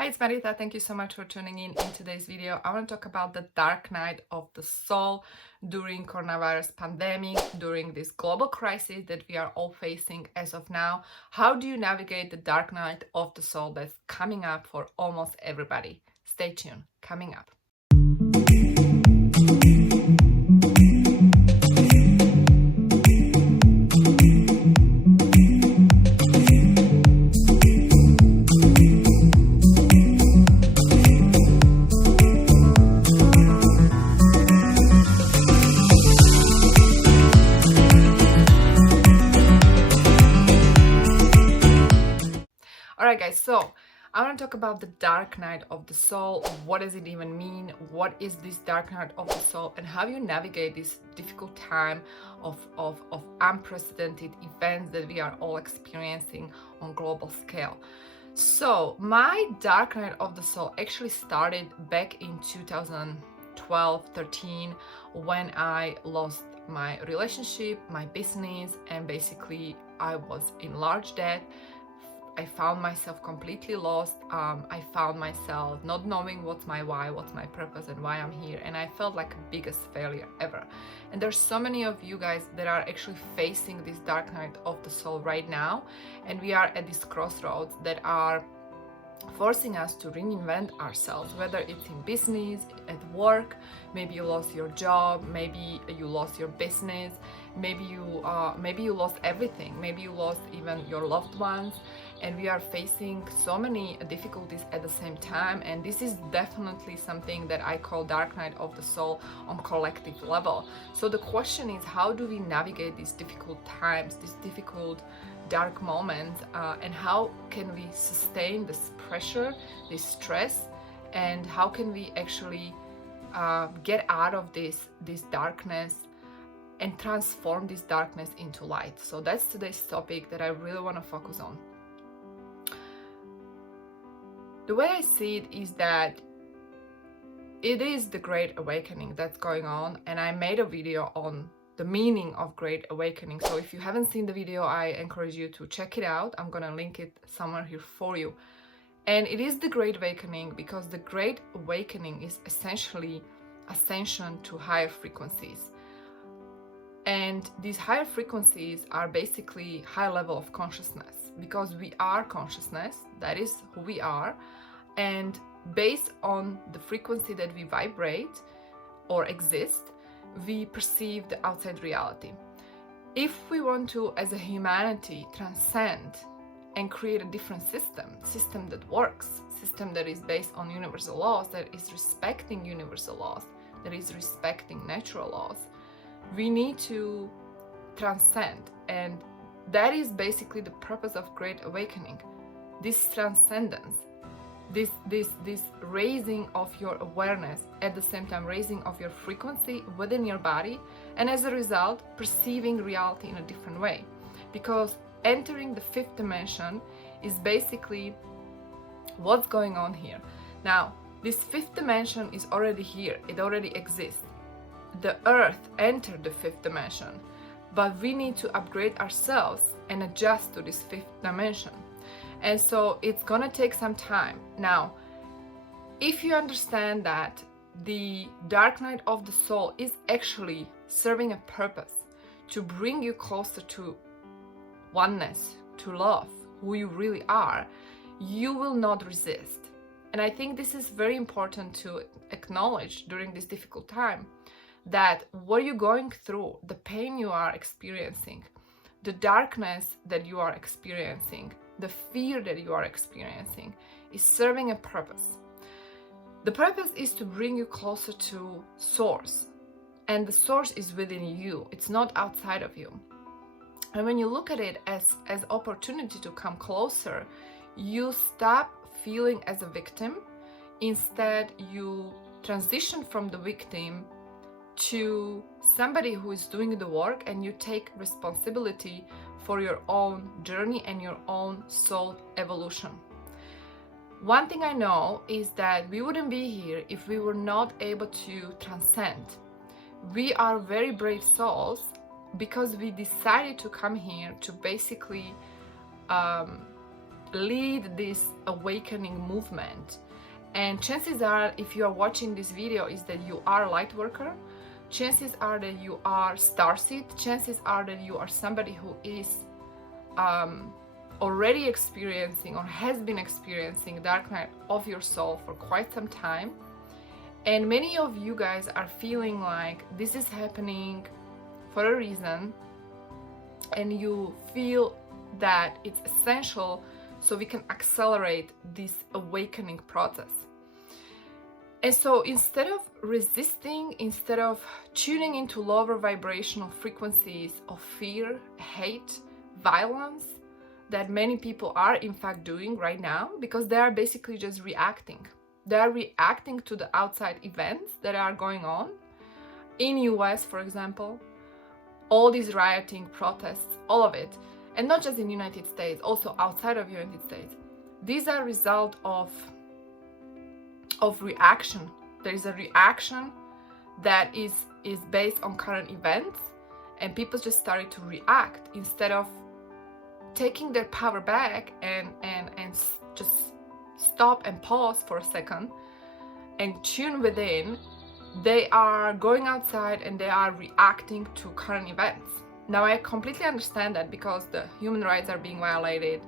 Hi, it's Marieta. Thank you so much for tuning in today's video. I want to talk about the dark night of the soul during coronavirus pandemic, during this global crisis that we are all facing as of now. How do you navigate the dark night of the soul that's coming up for almost everybody? Stay tuned. Coming up. Alright guys, so I want to talk about the dark night of the soul. What does it even mean? What is this dark night of the soul, and how you navigate this difficult time of unprecedented events that we are all experiencing on global scale. So my dark night of the soul actually started back in 2012-13 when I lost my relationship, my business, and basically I was in large debt. I found myself completely lost. I found myself not knowing what's my why, what's my purpose, and why I'm here. And I felt like the biggest failure ever. And there's so many of you guys that are actually facing this dark night of the soul right now. And we are at this crossroads that are forcing us to reinvent ourselves, whether it's in business, at work. Maybe you lost your job, maybe you lost your business, maybe you lost everything, maybe you lost even your loved ones. And we are facing so many difficulties at the same time, and this is definitely something that I call dark night of the soul on collective level. So the question is, how do we navigate these difficult times, these difficult dark moments, and how can we sustain this pressure, this stress, and how can we actually get out of this darkness and transform this darkness into light. So that's today's topic that I really want to focus on. The way I see it is that it is the Great Awakening that's going on, and I made a video on the meaning of Great Awakening. So if you haven't seen the video, I encourage you to check it out. I'm gonna link it somewhere here for you. And it is the Great Awakening because the Great Awakening is essentially ascension to higher frequencies. And these higher frequencies are basically high level of consciousness, because we are consciousness, that is who we are, and based on the frequency that we vibrate or exist, we perceive the outside reality. If we want to, as a humanity, transcend and create a different system that works, system that is based on universal laws, that is respecting universal laws, that is respecting natural laws, we need to transcend. And that is basically the purpose of Great Awakening. This transcendence, this raising of your awareness, at the same time raising of your frequency within your body, and as a result perceiving reality in a different way. Because entering the fifth dimension is basically what's going on here. Now, this fifth dimension is already here, it already exists. The earth entered the fifth dimension, but we need to upgrade ourselves and adjust to this fifth dimension. And so it's gonna take some time. Now, if you understand that the dark night of the soul is actually serving a purpose to bring you closer to oneness, to love, who you really are, you will not resist. And I think this is very important to acknowledge during this difficult time, that what you're going through, the pain you are experiencing, the darkness that you are experiencing, the fear that you are experiencing, is serving a purpose. The purpose is to bring you closer to source, and the source is within you, it's not outside of you. And when you look at it as opportunity to come closer, you stop feeling as a victim. Instead, you transition from the victim to somebody who is doing the work, and you take responsibility for your own journey and your own soul evolution. One thing I know is that we wouldn't be here if we were not able to transcend. We are very brave souls because we decided to come here to basically lead this awakening movement. And chances are, if you are watching this video, is that you are a light worker. Chances are that you are starseed. Chances are that you are somebody who is already experiencing or has been experiencing dark night of your soul for quite some time. And many of you guys are feeling like this is happening for a reason, and you feel that it's essential so we can accelerate this awakening process. And so instead of resisting, instead of tuning into lower vibrational frequencies of fear, hate, violence that many people are in fact doing right now, because they are basically just reacting. They are reacting to the outside events that are going on in US, for example. All these rioting, protests, all of it, and not just in the United States, also outside of the United States. These are a result of reaction. There is a reaction that is based on current events, and people just started to react instead of taking their power back and just stop and pause for a second and tune within. They are going outside and they are reacting to current events. Now, I completely understand that, because the human rights are being violated.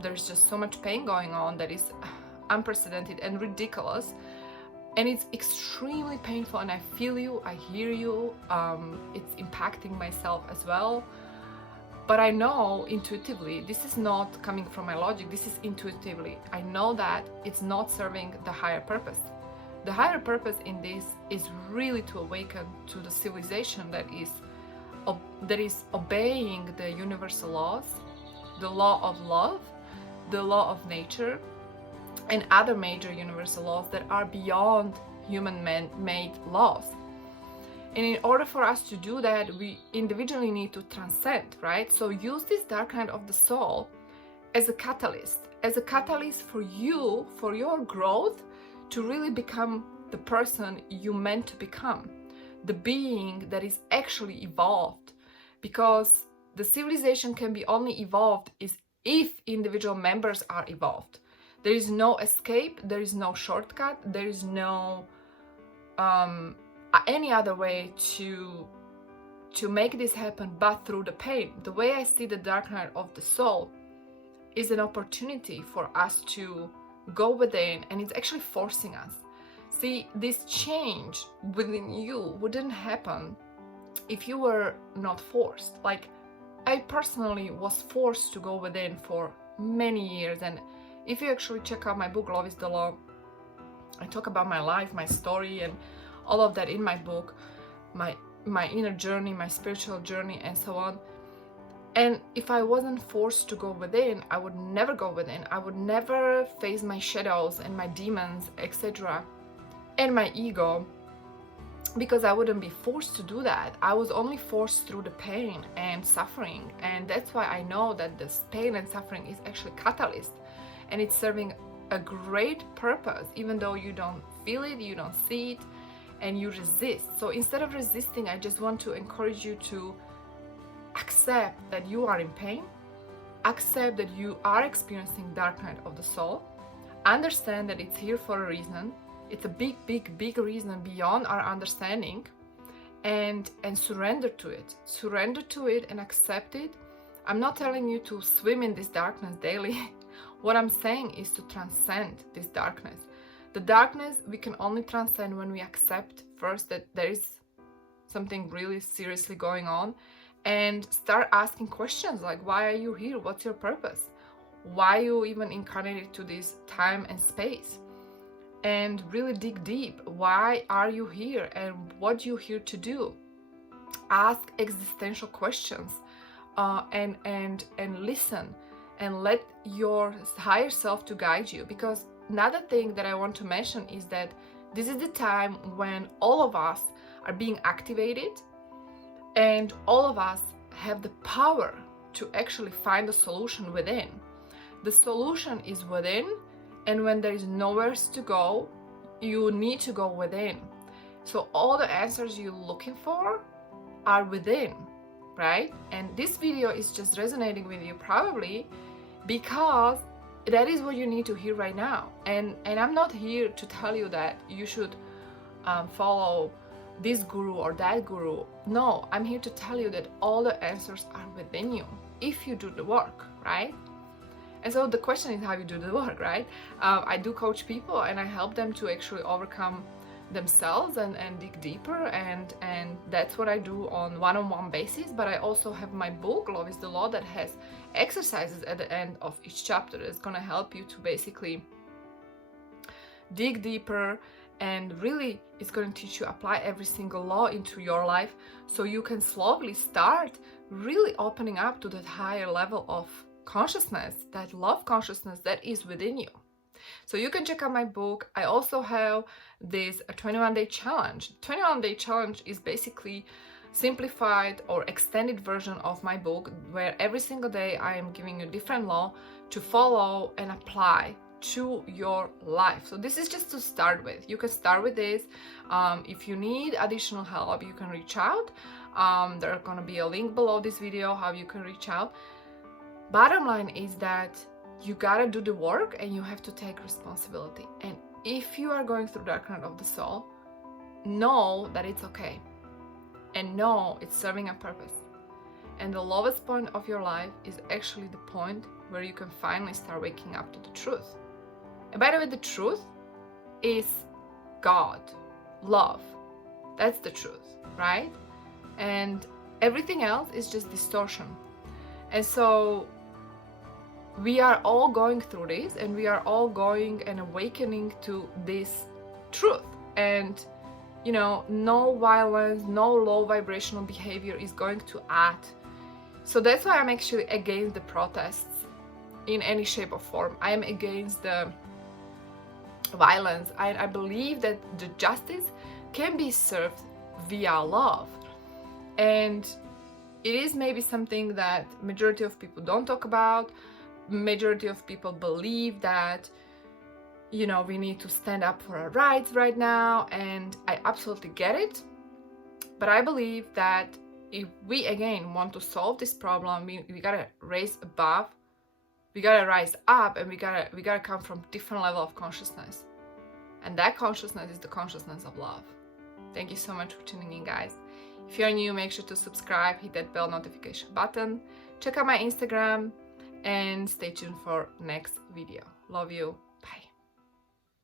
There's just so much pain going on that is unprecedented and ridiculous, and it's extremely painful, and I feel you, I hear you. It's impacting myself as well, but I know intuitively, this is not coming from my logic, this is intuitively, I know that it's not serving the higher purpose. The higher purpose in this is really to awaken to the civilization that is obeying the universal laws, the law of love, the law of nature, and other major universal laws that are beyond human-made laws. And in order for us to do that, we individually need to transcend, right? So use this dark night of the soul as a catalyst for you, for your growth, to really become the person you meant to become, the being that is actually evolved. Because the civilization can be only evolved if individual members are evolved. There is no escape, there is no shortcut, there is no any other way to make this happen but through the pain. The way I see the dark night of the soul is an opportunity for us to go within, and it's actually forcing us. See, this change within you wouldn't happen if you were not forced. Like, I personally was forced to go within for many years, and if you actually check out my book, Love is the Law, I talk about my life, my story, and all of that in my book, my inner journey, my spiritual journey, and so on. And if I wasn't forced to go within, I would never go within. I would never face my shadows and my demons, etc., and my ego, because I wouldn't be forced to do that. I was only forced through the pain and suffering, and that's why I know that this pain and suffering is actually catalyst, and it's serving a great purpose, even though you don't feel it, you don't see it, and you resist. So instead of resisting, I just want to encourage you to accept that you are in pain, accept that you are experiencing dark night of the soul, understand that it's here for a reason. It's a big reason beyond our understanding, and surrender to it. Surrender to it and accept it. I'm not telling you to swim in this darkness daily. What I'm saying is to transcend this darkness. The darkness we can only transcend when we accept first that there is something really seriously going on, and start asking questions like, why are you here? What's your purpose? Why you even incarnated to this time and space? And really dig deep. Why are you here, and what you here to do? Ask existential questions, and listen, and let your higher self to guide you. Because another thing that I want to mention is that this is the time when all of us are being activated, and all of us have the power to actually find a solution within. The solution is within. And when there is nowhere to go, you need to go within. So all the answers you're looking for are within, right? And this video is just resonating with you probably because that is what you need to hear right now. And I'm not here to tell you that you should follow this guru or that guru. No, I'm here to tell you that all the answers are within you if you do the work, right? And so the question is how you do the work, right? I do coach people and I help them to actually overcome themselves and dig deeper, and that's what I do on one-on-one basis. But I also have my book, Love is the Law, that has exercises at the end of each chapter that's going to help you to basically dig deeper, and really it's going to teach you apply every single law into your life so you can slowly start really opening up to that higher level of consciousness, that love consciousness that is within you. So you can check out my book. I also have this 21-day challenge. 21-day challenge is basically simplified or extended version of my book, where every single day I am giving you a different law to follow and apply to your life. So this is just to start with. You can start with this. If you need additional help, you can reach out. There's gonna be a link below this video how you can reach out. Bottom line is that you gotta do the work and you have to take responsibility. And if you are going through dark night of the soul, know that it's okay. And know it's serving a purpose. And the lowest point of your life is actually the point where you can finally start waking up to the truth. And by the way, the truth is God, love. That's the truth, right? And everything else is just distortion. And so we are all going through this, and we are all going and awakening to this truth. And you know, no violence, no low vibrational behavior is going to add. So that's why I'm actually against the protests in any shape or form. I am against the violence. I believe that the justice can be served via love. And it is maybe something that majority of people don't talk about. Majority of people believe that, you know, we need to stand up for our rights right now, and I absolutely get it. But I believe that if we again want to solve this problem, we gotta raise above, we gotta rise up, and we gotta come from different level of consciousness. And that consciousness is the consciousness of love. Thank you so much for tuning in, guys. If you're new, make sure to subscribe, hit that bell notification button, check out my Instagram, and stay tuned for next video. Love you.